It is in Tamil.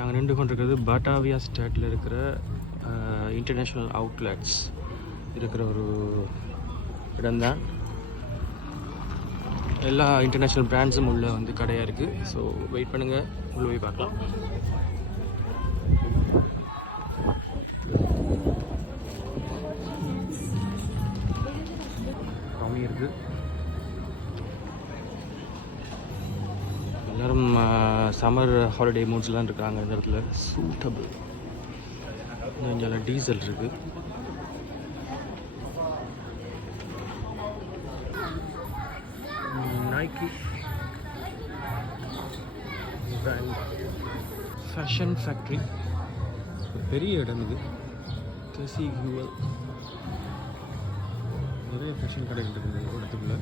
நாங்கள் நின்று கொண்டிருக்கிறது பட்டாவியா ஸ்டேட்டில் இருக்கிற இன்டர்நேஷ்னல் அவுட்லெட்ஸ் இருக்கிற ஒரு இடம்தான். எல்லா இன்டர்நேஷ்னல் பிராண்ட்ஸும் உள்ள வந்து கடையாக இருக்குது. ஸோ வெயிட் பண்ணுங்கள், உள்ள போய் பார்க்கலாம். கம்மி இருக்குது. எல்லோரும் சம்மர் ஹாலிடே மூட்ஸ்லாம் இருக்காங்க இந்த இடத்துல. சூட்டபிள். இங்கே டீசல் இருக்குது. Nike brand fashion factory. பெரிய இடம் இது. கேசி ஹியூவல். நிறைய ஃபேஷன் கடைகள் இருக்குது இடத்துக்குள்ள.